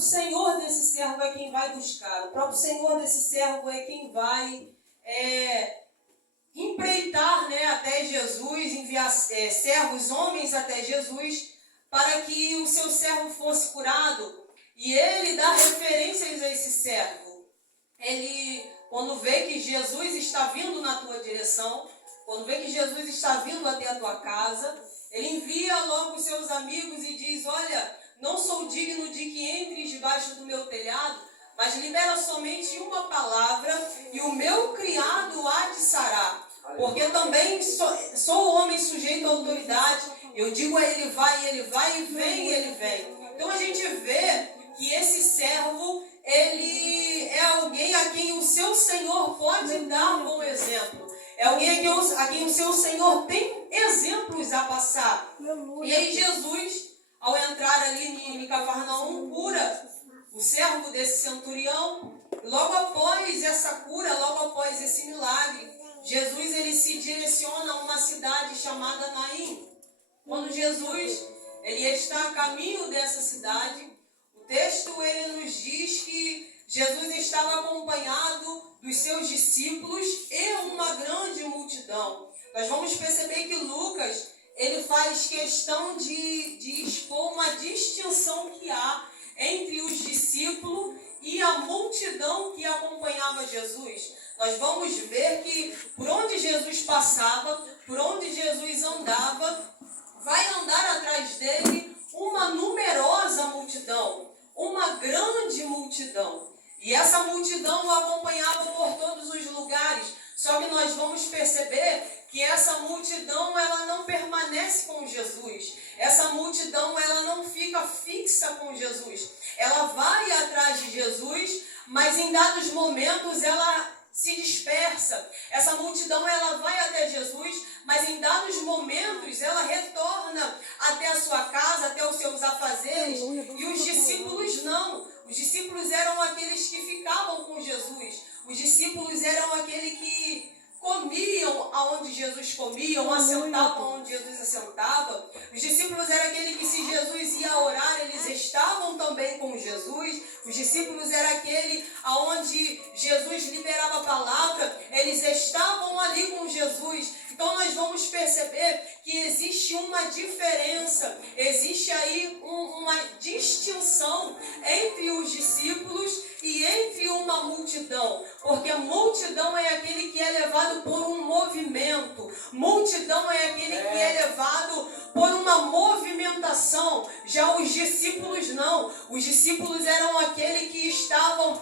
próprio Senhor desse servo é quem vai buscar. O próprio Senhor desse servo é quem vai empreitar, né, até Jesus, enviar servos, homens até Jesus, para que o seu servo fosse curado. E ele dá referências a esse servo. Ele, quando vê que Jesus está vindo na tua direção, quando vê que Jesus está vindo até a tua casa, ele envia logo os seus amigos e diz: olha, não sou digno de que entres debaixo do meu telhado, mas libera somente uma palavra e o meu criado há de sarar. Porque também sou homem sujeito à autoridade. Eu digo a ele vai, e vem, ele vem. Então a gente vê que esse servo, ele é alguém a quem o seu Senhor pode dar bom exemplo. É alguém a quem o seu Senhor tem exemplos a passar. E aí Jesus, ao entrar ali em Cafarnaum, cura o servo desse centurião. Logo após essa cura, logo após esse milagre, Jesus ele se direciona a uma cidade chamada Naim. Quando Jesus ele está a caminho dessa cidade, o texto ele nos diz que Jesus estava acompanhado dos seus discípulos e uma grande multidão. Nós vamos perceber que Lucas ele faz questão de expor uma distinção que há entre os discípulos e a multidão que acompanhava Jesus. Nós vamos ver que por onde Jesus passava, por onde Jesus andava, vai andar atrás dele uma numerosa multidão, uma grande multidão. E essa multidão o acompanhava por todos os lugares. Só que nós vamos perceber que essa multidão ela não permanece com Jesus. Essa multidão ela não fica fixa com Jesus. Ela vai atrás de Jesus, mas em dados momentos ela se dispersa. Essa multidão ela vai até Jesus, mas em dados momentos ela retorna até a sua casa, até os seus afazeres. E os discípulos não. Os discípulos eram aqueles que ficavam com Jesus. Os discípulos eram aqueles que comiam aonde Jesus comia, assentavam onde Jesus assentava. Os discípulos eram aqueles que, se Jesus ia orar, eles estavam também com Jesus. Os discípulos eram aqueles aonde Jesus liberava a palavra, eles estavam ali com Jesus. Então nós vamos perceber que existe uma diferença, existe aí uma distinção entre os discípulos e entre uma multidão, porque a multidão é aquele que é levado por um movimento, multidão é aquele que é levado por uma movimentação. Já os discípulos não, os discípulos eram aqueles que estavam,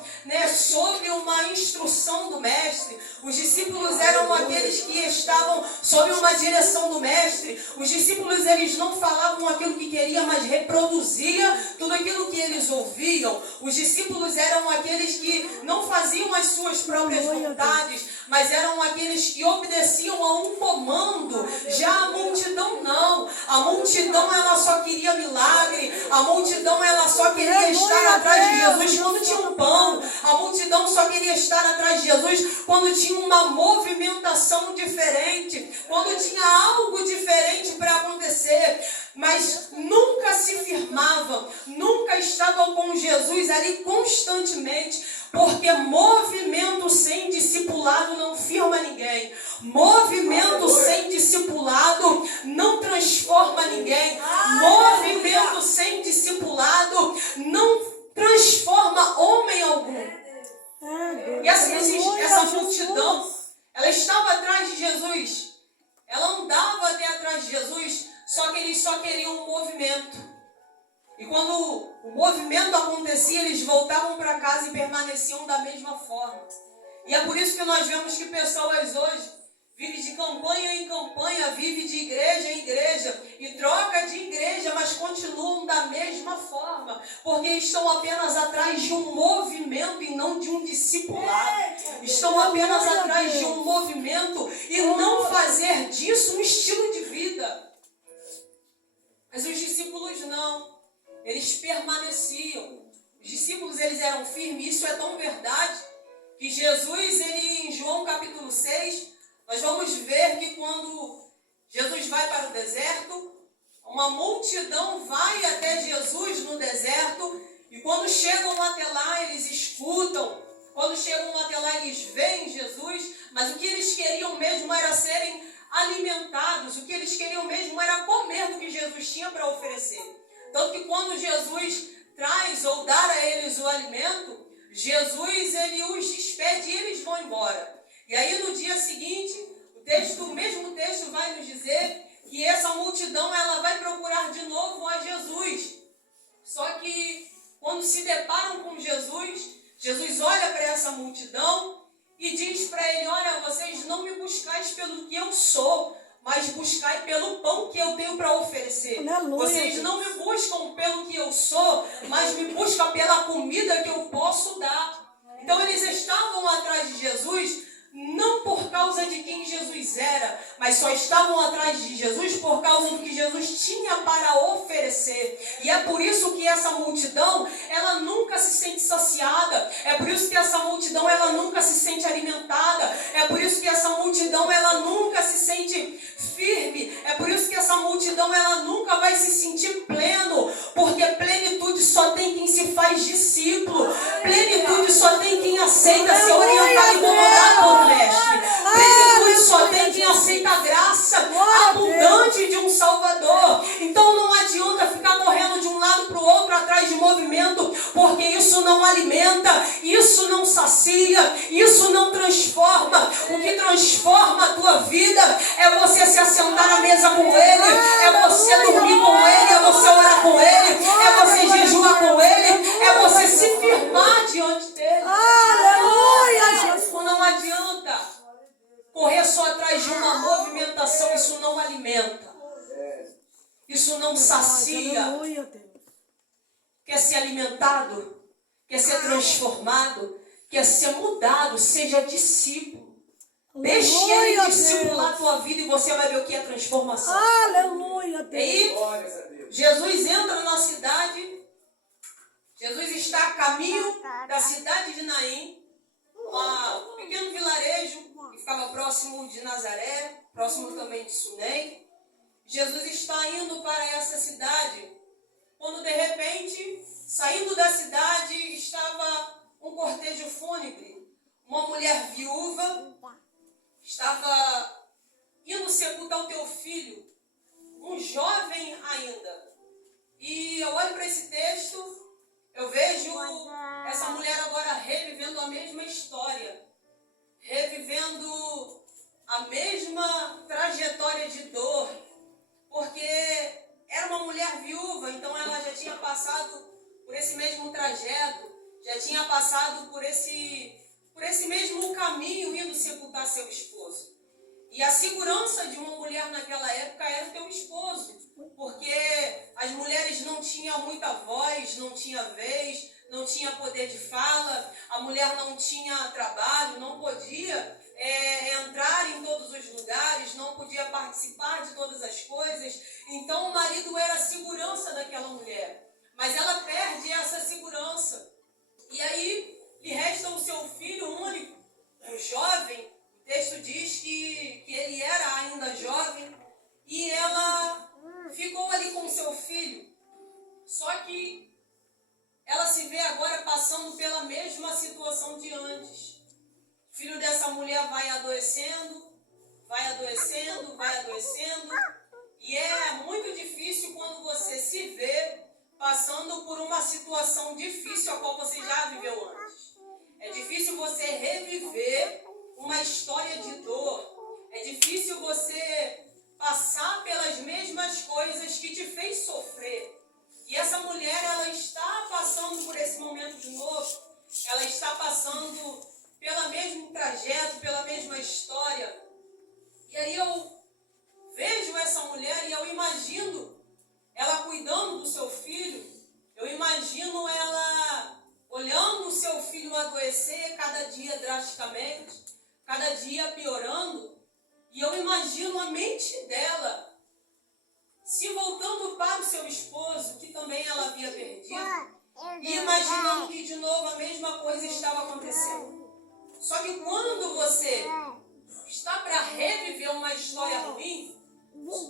sob uma instrução do mestre. Os discípulos eram aqueles que estavam sob uma direção do mestre. Os discípulos eles não falavam aquilo que queriam, mas reproduzia tudo aquilo que eles ouviam. Os discípulos eram aqueles que não faziam as suas próprias vontades, mas eram aqueles que obedeciam a um comando. Já a multidão não. A multidão ela só queria milagre. A multidão ela só queria estar atrás de Jesus quando tinha um pão. A multidão só queria estar atrás de Jesus quando tinha uma movimentação diferente, quando tinha algo diferente para acontecer. Mas nunca se firmavam, nunca estavam com Jesus ali constantemente, porque movimento sem discipulado não firma ninguém. Movimento sem discipulado não transforma ninguém. Movimento sem discipulado não transforma homem algum. E essa multidão, ela estava atrás de Jesus. Ela andava até atrás de Jesus, só que eles só queriam um movimento. E quando o movimento acontecia, eles voltavam para casa e permaneciam da mesma forma. E é por isso que nós vemos que pessoas hoje vivem de campanha em campanha, vivem de igreja em igreja e troca de igreja, mas continuam da mesma forma, porque estão apenas atrás de um movimento e não de um discipulado. Estão apenas atrás de um movimento e não fazer disso um estilo de vida. Mas os discípulos não. Eles permaneciam. Os discípulos eles eram firmes. Isso é tão verdade que Jesus, em João capítulo 6, nós vamos ver que quando Jesus vai para o deserto, uma multidão vai até Jesus no deserto, e quando Quando chegam até lá, eles escutam. Quando chegam até lá, eles veem Jesus. Mas o que eles queriam mesmo era serem alimentados. O que eles queriam mesmo era comer do que Jesus tinha para oferecer. Tanto que quando Jesus traz ou dá a eles o alimento, Jesus ele os despede e eles vão embora. E aí no dia seguinte, o mesmo texto vai nos dizer que essa multidão ela vai procurar de novo a Jesus. Só que quando se deparam com Jesus, Jesus olha para essa multidão e diz para ele: olha, vocês não me buscais pelo que eu sou, mas buscai pelo pão que eu tenho para oferecer. Aleluia. Vocês não me buscam pelo que eu sou, mas me buscam pela comida que eu posso dar. Então eles estavam atrás de Jesus não por causa de quem Jesus era, mas só estavam atrás de Jesus por causa do que Jesus tinha para oferecer. E é por isso que essa multidão, ela nunca se sente saciada. É por isso que essa multidão, ela nunca se sente alimentada. É por isso que essa multidão, ela nunca se sente firme. É por isso que essa multidão, ela nunca vai se sentir pleno. Porque plenitude só tem quem se faz discípulo. Plenitude só tem quem aceita ser orientado e comandado por mestre. Plenitude só tem quem aceita a graça abundante de um Salvador. Então não adianta ficar correndo de um lado para o outro atrás de movimento, porque isso não alimenta, isso não sacia, isso não transforma. O que transforma a tua vida é você se assentar à mesa com Ele, é você dormir com Ele, é você orar com Ele, é você jejuar com Ele, é você se firmar diante dEle. Aleluia! Isso não adianta. Correr só atrás de uma movimentação, isso não alimenta. Isso não sacia. Quer ser alimentado? Quer ser transformado? Quer ser mudado? Seja discípulo. Deixe Ele discipular a tua vida e você vai ver o que é transformação. Aleluia, Deus. E aí, Jesus entra na cidade. Jesus está a caminho da cidade de Naim. Um pequeno vilarejo que ficava próximo de Nazaré, próximo também de Sunem. Jesus está indo para essa cidade, quando de repente, saindo da cidade, estava um cortejo fúnebre. Uma mulher viúva estava indo sepultar o teu filho, um jovem ainda. E eu olho para esse texto, eu vejo essa mulher agora revivendo a mesma história, revivendo a mesma trajetória de dor, porque era uma mulher viúva, então ela já tinha passado por esse mesmo trajeto, já tinha passado por esse mesmo caminho indo sepultar seu esposo. E a segurança de uma mulher naquela época era o teu esposo, porque as mulheres não tinham muita voz, não tinha vez, não tinha poder de fala, a mulher não tinha trabalho, não podia entrar em todos os lugares, não podia participar de todas as coisas. Então o marido era a segurança daquela mulher, mas ela perde essa segurança. E aí lhe resta o seu filho único, um jovem. O texto diz que ele era ainda jovem e ela ficou ali com seu filho. Só que ela se vê agora passando pela mesma situação de antes. O filho dessa mulher vai adoecendo, e é muito difícil quando você se vê passando por uma situação difícil a qual você já viveu antes. É difícil você reviver uma história de dor. É difícil você passar pelas mesmas coisas que te fez sofrer. E essa mulher, ela está passando por esse momento de novo. Ela está passando pelo mesmo trajeto, pela mesma história. E aí eu vejo essa mulher e eu imagino ela cuidando do seu filho. Eu imagino ela olhando o seu filho adoecer cada dia drasticamente, cada dia piorando. E eu imagino a mente dela se voltando para o seu esposo, que também ela havia perdido, e imaginando que de novo a mesma coisa estava acontecendo. Só que quando você está para reviver uma história ruim,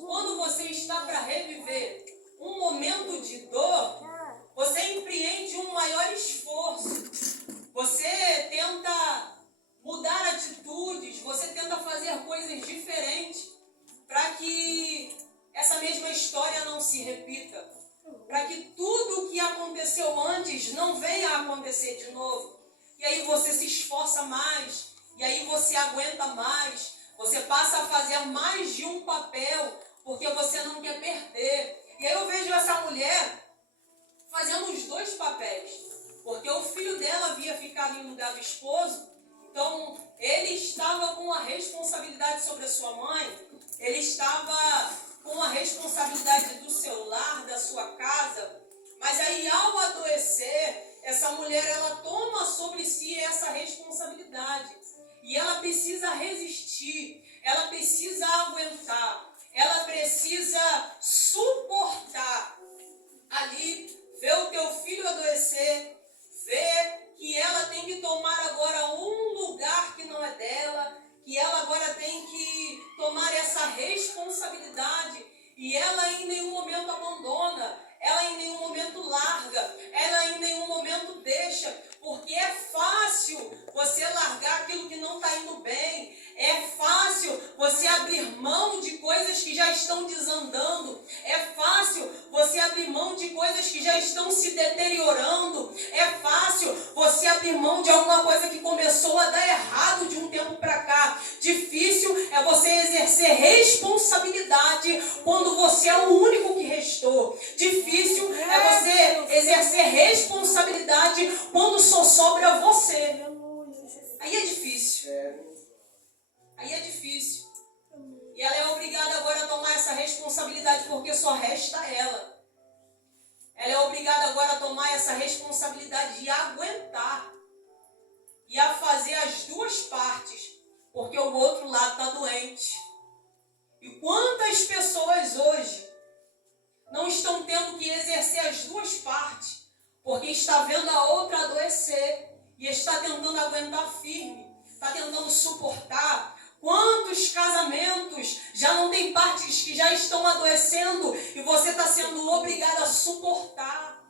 quando você está para reviver um momento de dor, você empreende um maior não venha a acontecer de novo. E aí você se esforça mais, e aí você aguenta mais, você passa a fazer mais de um papel, porque você não quer perder. E aí eu vejo essa mulher fazendo os dois papéis, porque o filho dela havia ficado em lugar do esposo, então ele estava com a responsabilidade sobre a sua mãe, ele estava com a responsabilidade do seu lar, da sua casa, mas aí ao adoecer, essa mulher ela toma sobre si essa responsabilidade e ela precisa resistir, ela precisa aguentar, ela precisa suportar ali, ver o teu filho adoecer, ver que ela tem que tomar agora um lugar que não é dela, que ela agora tem que tomar essa responsabilidade e ela em nenhum momento abandona, ela em nenhum momento larga, ela em nenhum momento deixa, porque é fácil você largar aquilo que não está indo bem, é fácil você abrir mão de coisas que já estão desandando, é fácil você abrir mão de coisas que já estão se deteriorando, é fácil você abrir mão de alguma coisa que começou a dar errado de um tempo para cá. Difícil é você exercer responsabilidade quando você é o único que restou. Difícil é você exercer responsabilidade quando só sobra você. Aí é difícil. Aí é difícil. E ela é obrigada agora a tomar essa responsabilidade porque só resta ela. Ela é obrigada agora a tomar essa responsabilidade de aguentar e a fazer as duas partes, porque o outro lado está doente. E quantas pessoas hoje não estão tendo que exercer as duas partes, porque está vendo a outra adoecer e está tentando aguentar firme, está tentando suportar. Quantos casamentos já não tem partes que já estão adoecendo e você está sendo obrigado a suportar?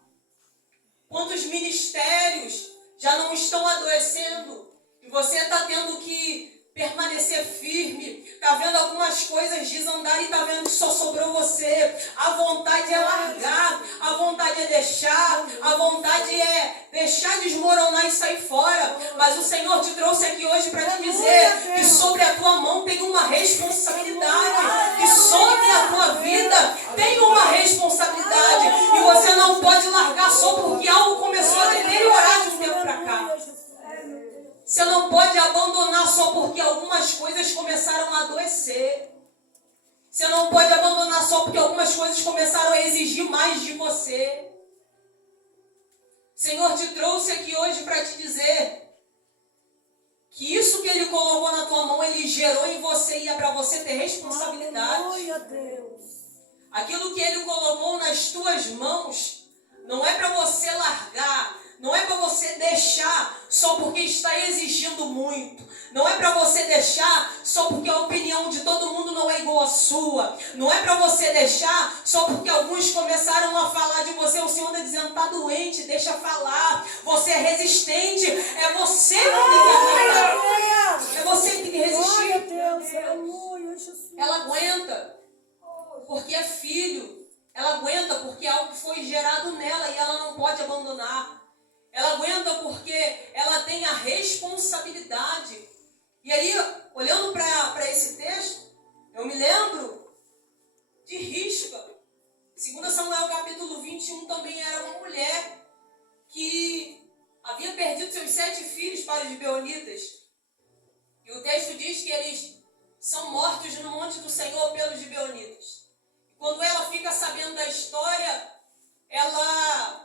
Quantos ministérios já não estão adoecendo e você está tendo que permanecer firme, está vendo algumas coisas desandar e está vendo que só sobrou você. A vontade é largar, a vontade é deixar, a vontade é deixar desmoronar e sair fora. Mas o Senhor te trouxe aqui hoje para te dizer que sobre a tua mão tem uma responsabilidade, que sobre a tua vida tem uma responsabilidade e você não pode largar só porque algo começou a deteriorar de um tempo para cá. Você não pode abandonar só porque algumas coisas começaram a adoecer. Você não pode abandonar só porque algumas coisas começaram a exigir mais de você. O Senhor te trouxe aqui hoje para te dizer que isso que Ele colocou na tua mão, Ele gerou em você e é para você ter responsabilidade. Aquilo que Ele colocou nas tuas mãos não é para você largar, não é para você deixar só porque está exigindo muito. Não é para você deixar só porque a opinião de todo mundo não é igual à sua. Não é para você deixar só porque alguns começaram a falar de você. O Senhor está dizendo, está doente, deixa falar. Você é resistente. É você que tem que aguentar. É você que tem que resistir. Ela aguenta porque é filho. Ela aguenta porque algo foi gerado nela e ela não pode abandonar. Ela aguenta porque ela tem a responsabilidade. E aí, olhando para esse texto, eu me lembro de Rispa. 2 Samuel capítulo 21 também era uma mulher que havia perdido seus 7 filhos para os gibeonitas. E o texto diz que eles são mortos no monte do Senhor pelos gibeonitas. E quando ela fica sabendo da história, ela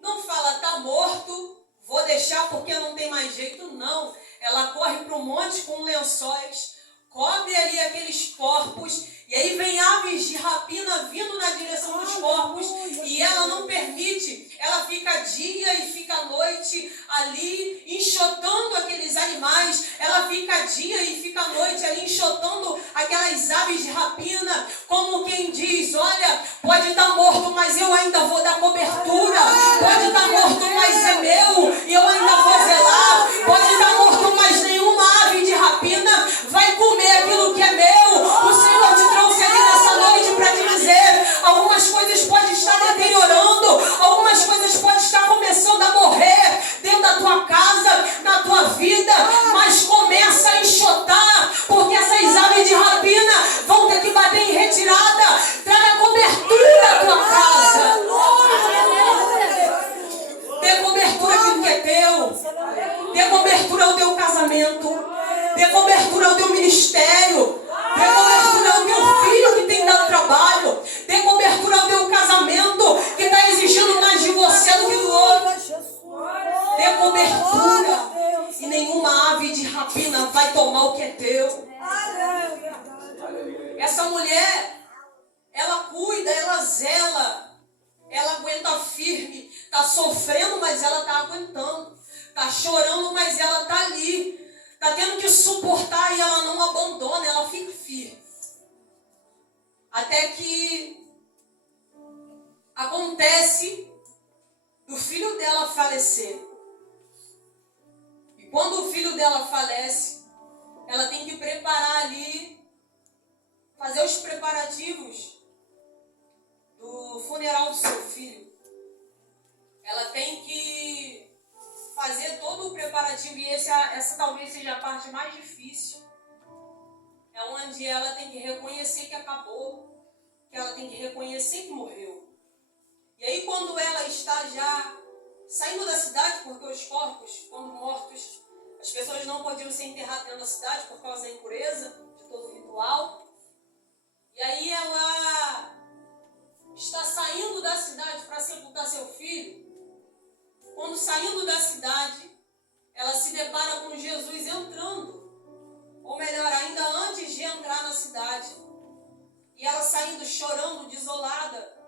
não fala, está morto, vou deixar porque não tem mais jeito, não. Ela corre para o monte com lençóis, cobre ali aqueles corpos, e aí vem aves de rapina vindo na direção dos corpos, e ela não permite, ela fica dia e fica noite ali, enxotando aqueles animais, ela fica dia e fica noite ali, enxotando aquelas aves de rapina, como quem diz, olha, pode estar morto, mas eu ainda vou dar cobertura, pode estar morto, mas é meu, e eu ainda vou zelar, pode estar morto, mas nenhuma ave de rapina vai comer aquilo que é meu. O Senhor te trouxe aqui nessa noite para te dizer, algumas coisas podem estar deteriorando, algumas coisas podem estar começando Dê cobertura ao teu casamento. Dê cobertura ao teu ministério. Dê cobertura ao teu filho que tem dado trabalho. Dê cobertura ao teu casamento que está exigindo mais de você do que do outro. Dê cobertura. E nenhuma ave de rapina vai tomar o que é teu. Essa mulher, ela cuida, ela zela. Ela aguenta firme. Está sofrendo, mas ela está aguentando. Está chorando, mas ela está ali. Está tendo que suportar e ela não abandona, ela fica firme. Até que acontece do filho dela falecer. E quando o filho dela falece, ela tem que preparar ali, fazer os preparativos do funeral do seu filho. Ela tem que fazer todo o preparativo, e essa talvez seja a parte mais difícil. É onde ela tem que reconhecer que acabou, que ela tem que reconhecer que morreu. E aí quando ela está já saindo da cidade, porque os corpos, quando mortos, as pessoas não podiam ser enterradas dentro da cidade por causa da impureza de todo o ritual. E aí ela está saindo da cidade para sepultar seu filho. Quando saindo da cidade, ela se depara com Jesus entrando. Ou melhor, ainda antes de entrar na cidade. E ela saindo chorando, desolada.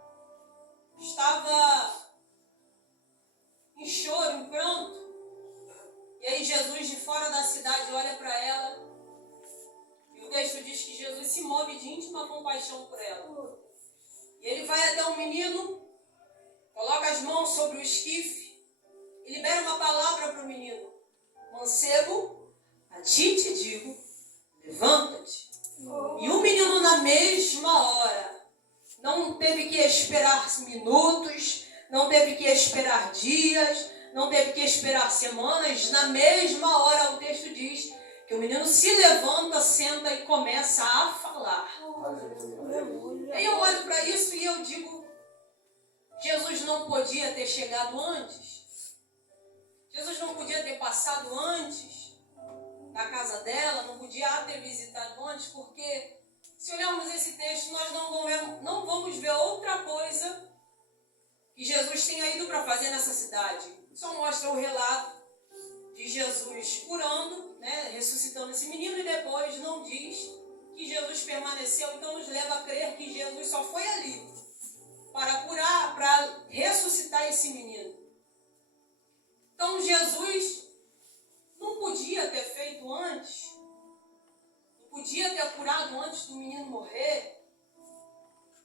Estava em choro, em pranto. E aí Jesus de fora da cidade olha para ela. E o texto diz que Jesus se move de íntima compaixão por ela. E ele vai até o menino, coloca as mãos sobre o esquife e libera uma palavra para o menino. Mancebo, a ti te digo, levanta-te. E o menino na mesma hora não teve que esperar minutos, não teve que esperar dias, não teve que esperar semanas. Na mesma hora o texto diz que o menino se levanta, senta e começa a falar. Aí eu olho para isso e eu digo, Jesus não podia ter chegado antes? Jesus não podia ter passado antes da casa dela, não podia ter visitado antes, porque se olharmos esse texto, nós não vamos ver outra coisa que Jesus tenha ido para fazer nessa cidade. Só mostra o relato de Jesus curando, né, ressuscitando esse menino, e depois não diz que Jesus permaneceu. Então nos leva a crer que Jesus só foi ali para curar, para ressuscitar esse menino. Então Jesus não podia ter feito antes, não podia ter curado antes do menino morrer.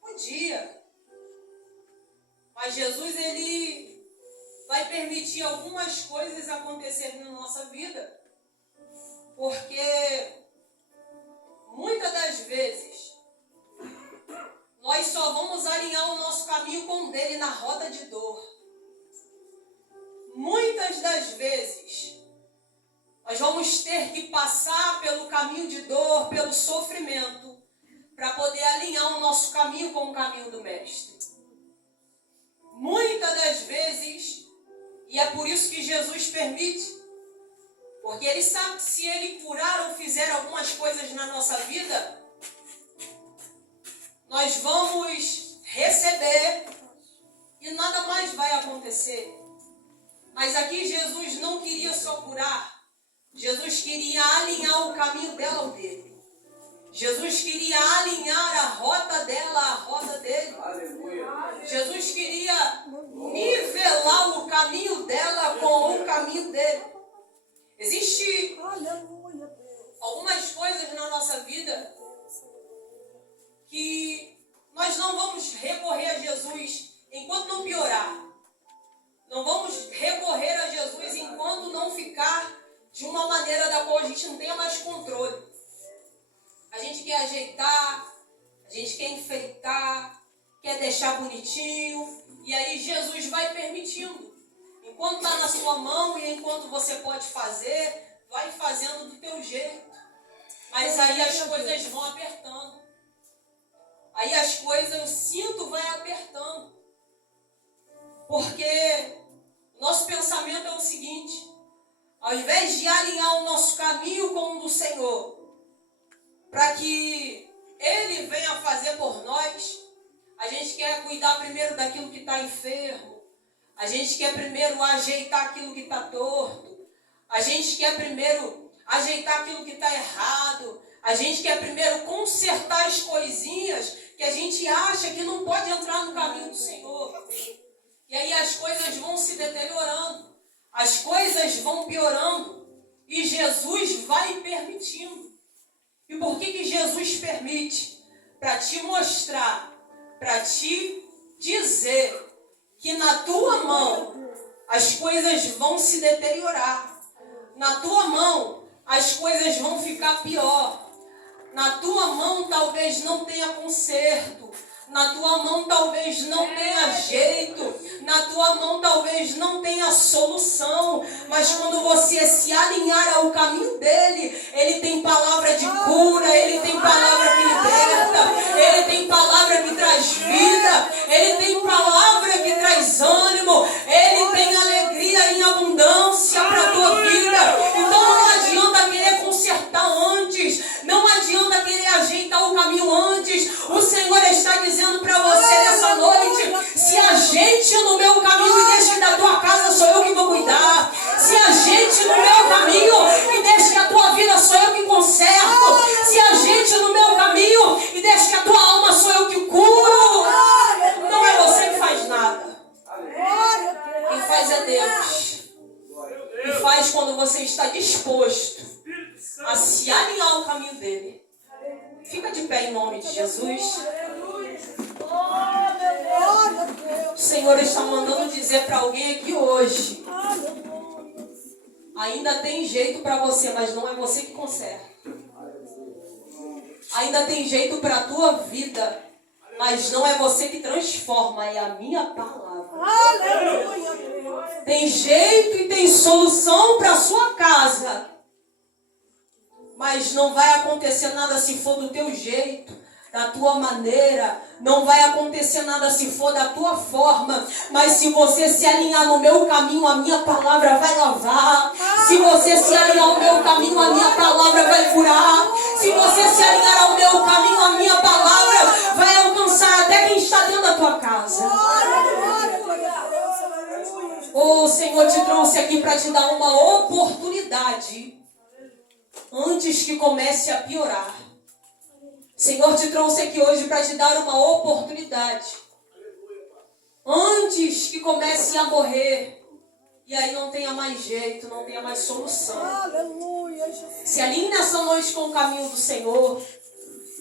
Podia. Mas Jesus, ele vai permitir algumas coisas acontecerem na nossa vida, porque muitas das vezes nós só vamos alinhar o nosso caminho com o dele na roda de dor. Muitas das vezes nós vamos ter que passar pelo caminho de dor, pelo sofrimento, para poder alinhar o nosso caminho com o caminho do Mestre. Muitas das vezes, e é por isso que Jesus permite, porque ele sabe que se ele curar ou fizer algumas coisas na nossa vida, nós vamos receber e nada mais vai acontecer. Mas aqui Jesus não queria só curar, Jesus queria alinhar o caminho dela ao dele. Jesus queria alinhar a rota dela à rota dele. Aleluia. Jesus queria nivelar o caminho dela com o caminho dele. Existem algumas coisas na nossa vida que nós não vamos recorrer a Jesus enquanto não piorar. Não vamos recorrer a Jesus enquanto não ficar de uma maneira da qual a gente não tenha mais controle. A gente quer ajeitar, a gente quer enfeitar, quer deixar bonitinho. E aí Jesus vai permitindo. Enquanto está na sua mão e enquanto você pode fazer, vai fazendo do teu jeito. Mas aí as coisas vão apertando. Aí as coisas, o cinto vai apertando. Porque nosso pensamento é o seguinte: Ao invés de alinhar o nosso caminho com o do Senhor, para que Ele venha fazer por nós, a gente quer cuidar primeiro daquilo que está enfermo. A gente quer primeiro ajeitar aquilo que está torto. A gente quer primeiro ajeitar aquilo que está errado. A gente quer primeiro consertar as coisinhas que a gente acha que não pode entrar no caminho do Senhor. E aí as coisas vão se deteriorando. As coisas vão piorando. E Jesus vai permitindo. E por que Jesus permite? Para te mostrar, para te dizer que na tua mão as coisas vão se deteriorar. Na tua mão as coisas vão ficar pior. Na tua mão talvez não tenha conserto. Na tua mão talvez não tenha jeito. Na tua mão talvez não tenha solução. Mas quando você se alinhar ao caminho dele, ele tem palavra de cura, ele tem palavra que liberta, ele tem palavra que traz vida, ele tem palavra que traz ânimo, ele tem alegria em abundância para a tua vida. Então não adianta querer consertar antes, não adianta querer ajeitar o caminho antes. O Senhor está dizendo para você nessa noite: se ajeite no meu caminho e deixe que da tua casa sou eu que vou cuidar. Se ajeite no meu caminho e deixe que a tua vida sou eu que conserto. Se ajeite no meu caminho e deixe que a tua alma sou eu que curo. Não é você que faz nada. Quem faz é Deus. E faz quando você está disposto a se alinhar ao caminho dele. Fica de pé em nome de Jesus. O Senhor está mandando dizer para alguém aqui hoje: ainda tem jeito para você, mas não é você que conserta. Ainda tem jeito para a tua vida, mas não é você que transforma, é a minha palavra. Tem jeito e tem solução para a sua casa, mas não vai acontecer nada se for do teu jeito, da tua maneira. Não vai acontecer nada se for da tua forma. Mas se você se alinhar no meu caminho, a minha palavra vai lavar. Se você se alinhar ao meu caminho, a minha palavra vai curar. Se você se alinhar ao meu caminho, a minha palavra vai alcançar até quem está dentro da tua casa. O Senhor te trouxe aqui para te dar uma oportunidade antes que comece a piorar. O Senhor te trouxe aqui hoje para te dar uma oportunidade antes que comece a morrer e aí não tenha mais jeito, não tenha mais solução. Se alinhe nessa noite com o caminho do Senhor.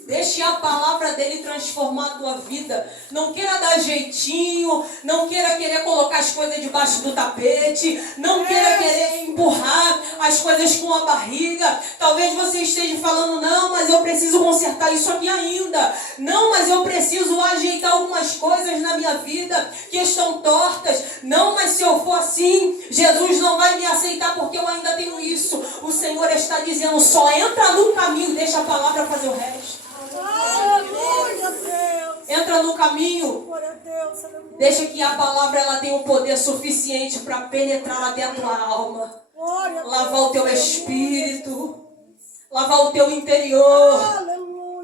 Deixe a palavra dele transformar a tua vida. Não queira dar jeitinho. Não querer colocar as coisas debaixo do tapete. Não querer empurrar as coisas com a barriga. Talvez você esteja falando: não, mas eu preciso consertar isso aqui ainda. Não, mas eu preciso ajeitar algumas coisas na minha vida que estão tortas. Não, mas se eu for assim, Jesus não vai me aceitar porque eu ainda tenho isso. O Senhor está dizendo: só entra no caminho, deixa a palavra fazer o resto. Entra no caminho. Deixa que a palavra ela tenha um poder suficiente para penetrar até a tua alma, lavar o teu espírito, lavar o teu interior.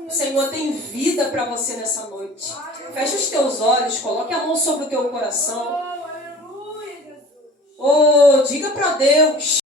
O Senhor tem vida para você nessa noite. Feche os teus olhos, coloque a mão sobre o teu coração. Oh, diga para Deus.